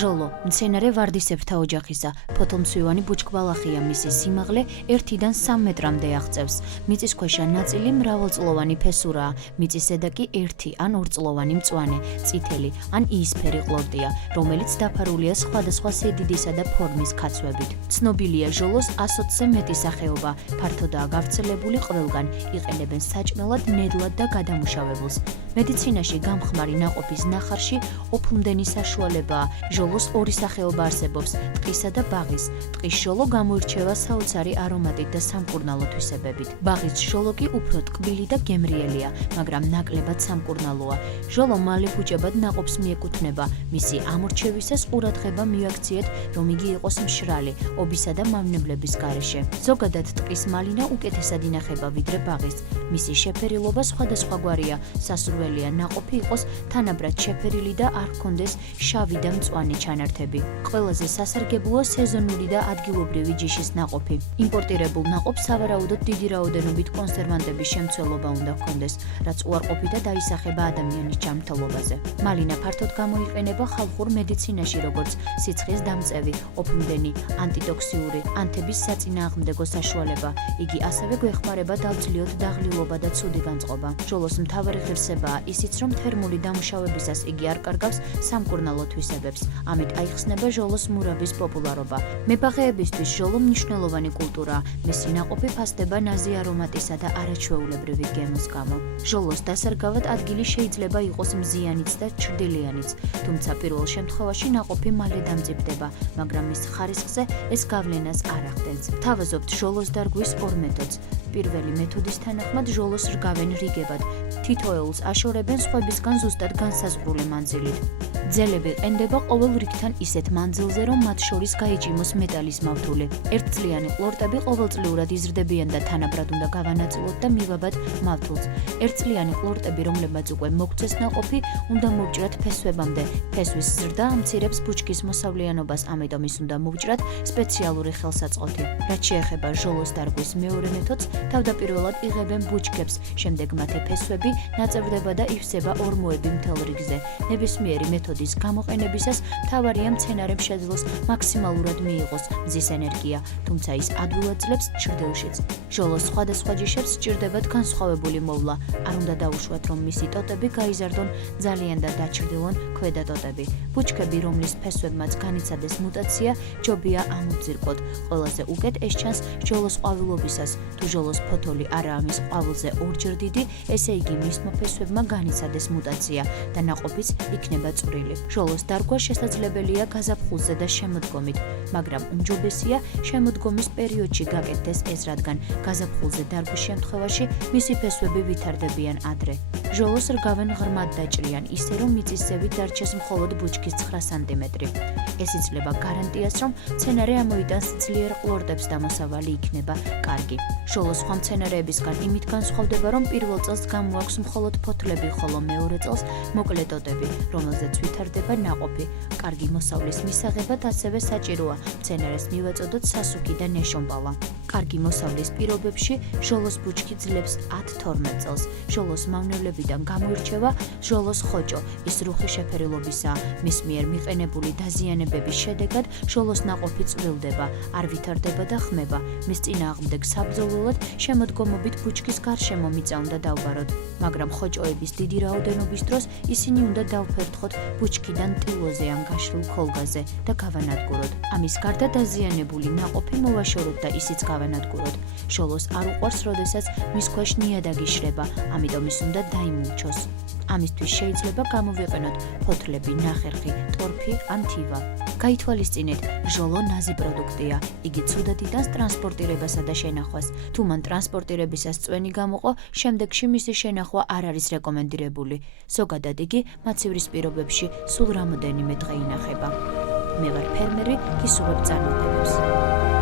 ჟოლო, მცენარე ვარდისებრთა ოჯახისა, ფოთოლმცვივანი ბუჩქბალახია, მისი სიმაღლე 1-დან 3 მეტრამდე აღწევს. მიწისქვეშა ნაწილი მრავალწლოვანი ფესურაა, მიწის ზედა კი 1 ან 2 წლოვანი მწვანე, წითელი ან იისფერი ყლორტია, რომელიც დაფარულია სხვადასხვა სიდიდისა და ფორმის ქაცვებით. ცნობილია ჟოლოს 120-ზე მეტი სახეობა, ფართოდაა გავრცელებული ყველგან, იყენებენ საჭმელად, ნედლად და გადამუშავებელს. მედიცინაში გამხმარი ნაყოფის ნახარში ოფლმდენი საშუალებაა. ჟოლოს 2 სახეობა არსებობს, ტყისა და ბაღის. ტყის ჟოლო გამოირჩევა საოცარი არომატით და სამკურნალო თვისებებით. ბაღის ჟოლო კი უფრო ტკბილი და გემრიელია, მაგრამ ნაკლებად სამკურნალოა. ჟოლო მალე ბუჭებად ნაყოფს მიეკუთვნება. მისი ამორჩევისას ყურადღება მივაქციეთ, რომ იგი იყოს მშრალი, ობისა და მავნებლების გარეშე. ზოგადად ტყის მალინა უკეთესად ინახება ვიდრე ბაღის. მისი შეფერილობა სხვადასხვაგვარია, სასურველია ნაყოფი იყოს თანაბრად შეფერილი და არ ჰქონდეს შავი და მწვანე ჩანართები. ყველაზე სასარგებლოა სეზონური და ადგილობრივი ჯიშის ნაყოფი. იმპორტირებულ ნაყოფს სავარაუდოდ დიდი რაოდენობით კონსერვანტების შემცველობა უნდა ჰქონდეს, რაც უარყოფით და დაისახება ადამიანის ჯანმრთელობაზე. მალინა ფართოდ გამოიყენება ხალხურ მედიცინაში, როგორც სიცხის დამწევი, ოფლმდენი, ანტიტოქსიური, ანთების საწინააღმდეგო საშუალება. იგი ასევე გვეხმარება დავწლიოთ დაღლილობა და ცუდი განწყობა. ჟოლოს მთავარი ღირსებაა ისიც, რომ თერმული დამუშავებისას იგი არ კარგავს სამკურნალო თვისებებს. ამით აიხსნება ჟოლოს მურაბის პოპულარობა. მებაღეებისთვის ჟოლო მნიშვნელოვანი კულტურაა. მისი ნაყოფი ფასდება ნაზი არომატისა და არაჩვეულებრივი გემოს გამო. ჟოლოს დასარგავად ადგილი შეიძლება იყოს მზიანიც და ჩრდილიანიც, თუმცა პირველ შემთხვევაში ნაყოფი მალე დამწიფდება, მაგრამ მის ხარისხზე ეს გავლენას არ ახდენს. ვთავაზობთ ჟოლოს დარგვის 2 მეთოდს. პირველი მეთოდის თანახმად ჟოლოს რგავენ რიგებად. თითოეულს აშორებენ სხვებისგან ზუსტად განსაზღვრული მანძილით. ძელები ყენდება ყოველ რიგთან ისეთ მანძილზე, რომ მათ შორის გაიჭიმოს მეტალის მავთული. ერთწლიანი ყლორტები ყოველწლიურად იზრდებიან და თანაბრად უნდა გავანაწილოთ და მივაბად მავთულს. ერთწლიანი ყლორტები, რომლებმაც უკვე მოგწეს ნაყოფი, უნდა მოვჭრათ ფესვებამდე. ფესვის ზრდა ამცირებს ბუჩქის მოსავლიანობას, ამიტომ ის უნდა მოვჭრათ სპეციალური ხელსაწყოთი. რაც შეეხება ჟოლოს დარგვის მეორე მეთოდს, თავდაპირველად იღებენ ბუჩქებს, შემდეგ მათი ფესვები ნაწევრდება და ივსება ორმოები მთელ რიგზე. ნებისმიერი მეთოდის გამოყენებისას მთავარია მცენარემ შეძლოს მაქსიმალურად მიიღოს მზის ენერგია, თუმცა ის ადვილად ძლებს ჩრდილშიც. ჟოლოს სხვადასხვა ჯიშებს სჭირდებათ განსხვავებული მოვლა. არ უნდა დაუშვათ, რომ მისი ტოტები გაიზარდონ ძალიან და დაჩრდილონ ქვედა ტოტები. ბუჩქები, რომლის ფესვებმაც განიცადეს მუტაცია, ჯობია ამოვძირკოთ. ყველაზე უკეთ ეს ჩანს ჟოლოს ყვავილობისას. თუ ჟოლოს ფოთოლი არაა მის ყვავილზე ორჯერ დიდი, ესე იგი მისმა ფესვებმა განიცადეს მუტაცია და ნაყოფიც იქნება წვრილი. ჟოლოს დარგვა შესაძლებელია გაზაფხულზე და შემოდგომით, მაგრამ უმჯობესია შემოდგომის პერიოდში გაკეთდეს ეს, რადგან გაზაფხულზე დარგვის შემთხვევაში მისი ფესვები ვითარდებიან ადრე. ჟოლოს რგავენ ღრმად დაჭრიან, ისე რომ მიწისზევით დარჩეს მხოლოდ ბუჩქის 9 სანტიმეტრი. ეს იძლევა გარანტიას, რომ მცენარე ამოიტანს ძლიერ ყლორტებს და მოსავალი იქნება კარგი. ჟოლო სხვა მცენარეებისგან იმით განსხვავდება, რომ პირველ წელს გამოაქვს მხოლოდ ფოთლები, ხოლო მეორე წელს მოკლე ტოტები, რომელზეც ვითარდება ნაყოფი. კარგი მოსავლის მისაღებად ასევე საჭიროა მცენარეს მივაწოდოთ სასუქი და ნეშომბალა. კარგი მოსავლის პირობებში ჟოლოს ბუჩქი ძლებს 10-12 წელს. ჟოლოს მავნებლებიდან გამოირჩევა ჟოლოს ხოჭო, ის რუხი შეფერილობისაა. მის მიერ მიყენებული დაზიანებების შედეგად ჟოლოს ნაყოფი წვრილდება, არ ვითარდება და ხმება. მის წინააღმდეგ საბრძოლველად შემოდგომობით ბუჩქის გარშემო მიწა უნდა დავბაროთ, მაგრამ ხოჭოების დიდი რაოდენობის დროს ისინი უნდა დავფერთხოთ ბუჩქიდან ტილოზე ან გაშლილ ქოლგაზე და გავანადგუროთ. ამის გარდა დაზიანებული ნაყოფი მოვაშოროთ და ისიც გავანადგუროთ. ჟოლოს არ უყვარს, როდესაც მის ქვეშ ნიადაგი შრება, ამიტომ ის უნდა დაიმულჩოს. ამისთვის შეიძლება გამოვიყენოთ ფოთლები, ნახერხი, ტორფი ან თივა. გაითვალისწინეთ, ჟოლო ნაზი პროდუქტია. იგი ცუდად იტანს ტრანსპორტირებასა და შენახვას. თუ მან ტრანსპორტირებისას წვენი გამოყო, შემდეგში მისი შენახვა არ არის რეკომენდირებული. ზოგადად იგი მაცივრის პირობებში სულ რამოდენიმე დღე ინახება. მე ვარ ფერმერი, გისურვებ წარმატებებს.